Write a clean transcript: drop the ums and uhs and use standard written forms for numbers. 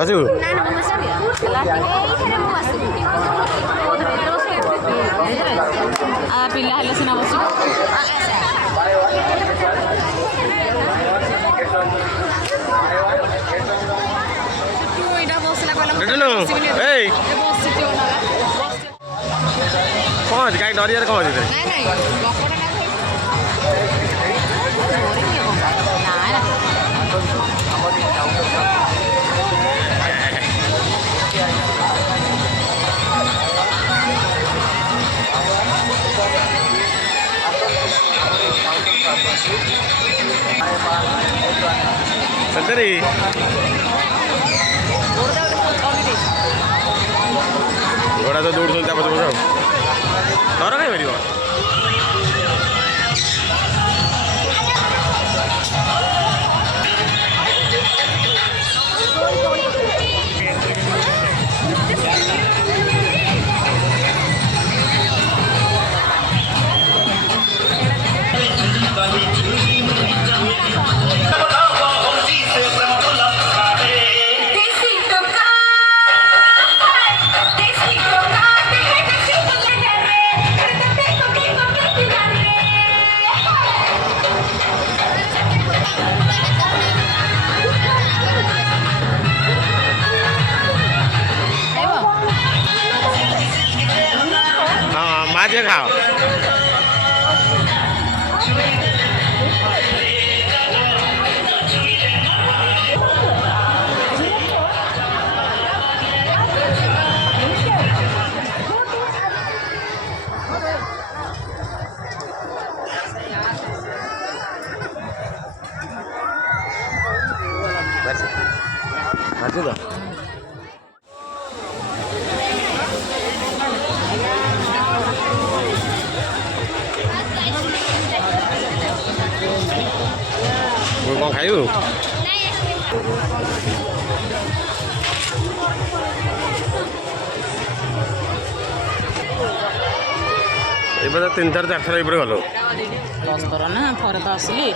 ବସିବୁ ପିଲା ହେଲେ ସିନା ବସିବୁ। ଏଇ କ'ଣ ଅଛି କାହିଁ ଡରିଆରେ କ'ଣ ଅଛି ସତରେ ଘୋଡ଼ା ତ ଦୌଡ଼ୁଛନ୍ତି ତା ପଛ ପଛ ଆଉ ଡର କାହିଁ ମାରିବ माजे खाओ माजे दो କ'ଣ ଖାଇବୁ ଏବେ ତ 3 ଥର 4 ଥର ଏଇପଟେ ଗଲୁ 10 ଥର ନା ଥରେ ତ ଆସିଲି।